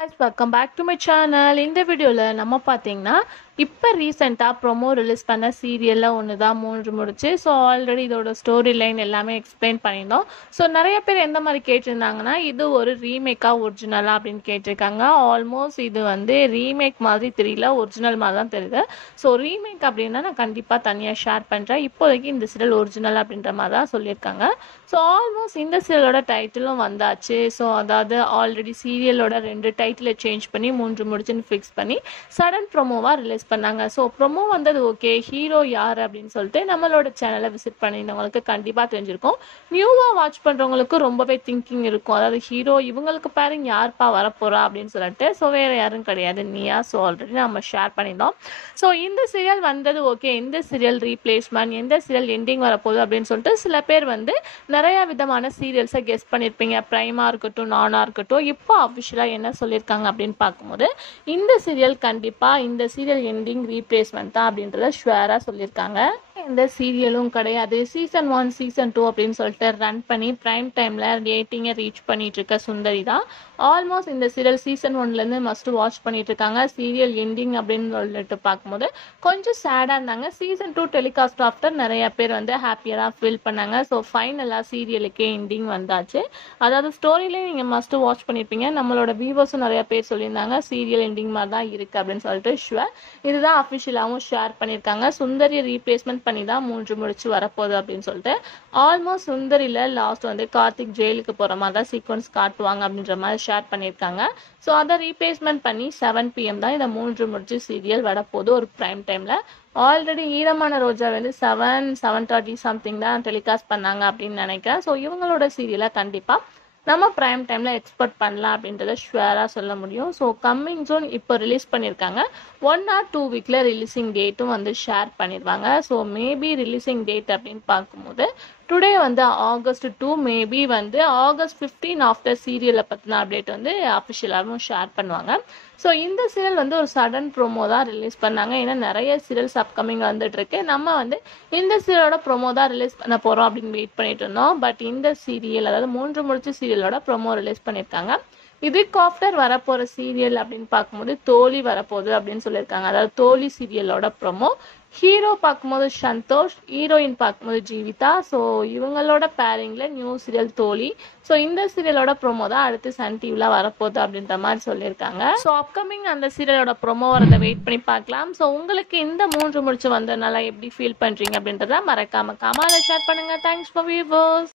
Guys, welcome back to my channel. இந்த வீடியோல நம்ம பாத்தீங்கன்னா இப்ப ரீசெண்டா ப்ரோமோ ரிலீஸ் பண்ண சீரியல்ல ஒண்ணுதான் மூன்று முடிச்சு. ஸோ ஆல்ரெடி இதோட ஸ்டோரி லைன் எல்லாமே எக்ஸ்பிளைன் பண்ணியிருந்தோம். ஸோ நிறைய பேர் எந்த மாதிரி கேட்டிருந்தாங்கன்னா இது ஒரு ரீமேக்கா ஒரிஜினலா அப்படின்னு கேட்டிருக்காங்க. ஆல்மோஸ்ட் இது வந்து ரீமேக் மாதிரி தெரியல, ஒரிஜினல் மாதிரி தான் தெரியுது. ஸோ ரீமேக் அப்படின்னா நான் கண்டிப்பா தனியா ஷேர் பண்றேன். இப்போதைக்கு இந்த சீரியல் ஒரிஜினல் அப்படின்ற மாதிரி தான் சொல்லியிருக்காங்க. ஸோ ஆல்மோஸ்ட் இந்த சீரியலோட டைட்டிலும் வந்தாச்சு. ஸோ அதாவது ஆல்ரெடி சீரியலோட 2 டைட்டிலை சேஞ்ச் பண்ணி 3 முடிச்சுன்னு ஃபிக்ஸ் பண்ணி சடன் ப்ரோமோவா ரிலீஸ் பண்ணாங்க. ஸோ ப்ரோமோ வந்தது ஓகே, ஹீரோ யார் அப்படின்னு சொல்லிட்டு நம்மளோட சேனலை விசிட் பண்ணியிருந்தவங்களுக்கு கண்டிப்பாக தெரிஞ்சிருக்கும். நியூவாக வாட்ச் பண்ணுறவங்களுக்கு ரொம்பவே திங்கிங் இருக்கும், அதாவது ஹீரோ இவங்களுக்கு பேரிங் யார்ப்பா வரப்போறா அப்படின்னு சொல்லிட்டு. ஸோ வேற யாரும் கிடையாது, நீயா. ஸோ ஆல்ரெடி நம்ம ஷேர் பண்ணியிருந்தோம். ஸோ இந்த சீரியல் வந்தது ஓகே, இந்த சீரியல் ரீப்ளேஸ்மெண்ட், எந்த சீரியல் எண்டிங் வரப்போகுது அப்படின்னு சொல்லிட்டு சில பேர் வந்து நிறைய விதமான சீரியல்ஸை கெஸ் பண்ணியிருப்பீங்க. பிரைமா இருக்கட்டும், நானா இருக்கட்டும். இப்போ அஃபிஷியலாக என்ன சொல்லியிருக்காங்க அப்படின்னு பார்க்கும்போது இந்த சீரியல் கண்டிப்பாக இந்த சீரியல் எண்டிங் ரீப்ளேஸ்மெண்ட் தான் அப்படின்றத ஷுவராக சொல்லியிருக்காங்க. இந்த சீரியலும் கிடையாது, சீசன் 1 சீசன் 2 அப்படின்னு சொல்லிட்டு ரன் பண்ணி பிரைம் டைம்ல ரேட்டிங்கை ரீச் பண்ணிட்டு இருக்க சுந்தரி தான். ஆல்மோஸ்ட் இந்த சீரியல் சீசன் 1லேருந்து மஸ்ட் வாட்ச் பண்ணிட்டு இருக்காங்க. சீரியல் எண்டிங் அப்படின்னு சொல்லிட்டு பார்க்கும்போது கொஞ்சம் சேடாக இருந்தாங்க. சீசன் 2 டெலிகாஸ்ட் ஆஃப்டர் நிறைய பேர் வந்து ஹாப்பியாக ஃபீல் பண்ணாங்க. ஸோ ஃபைனலாக சீரியலுக்கே எண்டிங் வந்தாச்சு. அதாவது ஸ்டோரியிலே நீங்கள் மஸ்ட் வாட்ச் பண்ணியிருப்பீங்க. நம்மளோட வியூவர்ஸும் நிறைய பேர் சொல்லியிருந்தாங்க சீரியல் எண்டிங் மாதிரி தான் இருக்குது அப்படின்னு சொல்லிட்டு. ஷுவர் இதுதான் அஃபிஷியலாகவும் ஷேர் பண்ணியிருக்காங்க. சுந்தரியை ரீப்ளேஸ்மெண்ட் பண்ணி தான் 3 முடிச்சு வரப்போகுது அப்படின்னு சொல்லிட்டு. ஆல்மோஸ்ட் சுந்தரியில் லாஸ்ட் வந்து கார்த்திக் ஜெயிலுக்கு போகிற மாதிரி தான் சீக்வன்ஸ் காட்டுவாங்க அப்படின்ற மாதிரி ஷேர் பண்ணியிருக்காங்க. ஸோ அதை ரீப்ளேஸ்மெண்ட் பண்ணி 7 PM தான் இந்த 3 முடிச்சு சீரியல் வரப்போகுது ஒரு பிரைம் டைமில். ஆல்ரெடி ஈரமான ரோஜா வந்து 7:30 சம்திங் தான் டெலிகாஸ்ட் பண்ணாங்க அப்படின்னு நினைக்கிறேன். ஸோ இவங்களோட சீரியலை கண்டிப்பாக நம்ம பிரைம் டைமில் எக்ஸ்பெக்ட் பண்ணலாம் அப்படின்றத ஷுவராக சொல்ல முடியும். ஸோ கம்மிங் ஜூன் இப்போ ரிலீஸ் பண்ணியிருக்காங்க. 1 or 2 வீக்கில் ரிலீஸிங் டேட்டும் வந்து ஷேர் பண்ணிடுவாங்க. ஸோ மேபி ரிலீஸிங் டேட் அப்படின்னு பார்க்கும்போது டுடே வந்து August 2, மேபி வந்து August 15 ஆஃப்டர் சீரியலை பற்றின அப்டேட் வந்து அஃபிஷியலாகவும் ஷேர் பண்ணுவாங்க. ஸோ இந்த சீரியல் வந்து ஒரு சடன் ப்ரோமோ தான் ரிலீஸ் பண்ணாங்க. ஏன்னா நிறைய சீரியல்ஸ் அப்கமிங் வந்துட்டு இருக்கு. நம்ம வந்து இந்த சீரியலோட ப்ரோமோ தான் ரிலீஸ் பண்ண போகிறோம் அப்படின்னு வெயிட் பண்ணிட்டு இருந்தோம். பட் இந்த சீரியல் அதாவது 3 முடிச்சு சீரியலோட ப்ரோமோ ரிலீஸ் பண்ணியிருக்காங்க. இதுக்கு ஆஃப்டர் வரப்போகிற சீரியல் அப்படின்னு பார்க்கும்போது தோழி வரப்போகுது அப்படின்னு சொல்லியிருக்காங்க. அதாவது தோழி சீரியலோட ப்ரோமோ. ஹீரோ பார்க்கும்போது சந்தோஷ், ஹீரோயின் பார்க்கும்போது ஜீவிதா. ஸோ இவங்களோட பேரிங்கில் நியூ சீரியல் தோழி. ஸோ இந்த சீரியலோட ப்ரோமோ தான் அடுத்து சன் டிவியில் வரப்போகுது அப்படின்ற மாதிரி சொல்லியிருக்காங்க. ஸோ அப்கமிங் அந்த சீரியலோட ப்ரோமோ வரதை வெயிட் பண்ணி பார்க்கலாம். ஸோ உங்களுக்கு இந்த 3 முடிச்சு வந்ததுனால எப்படி ஃபீல் பண்ணுறீங்க அப்படின்றத மறக்காம கமெண்ட்ல ஷேர் பண்ணுங்க. Thanks for viewers.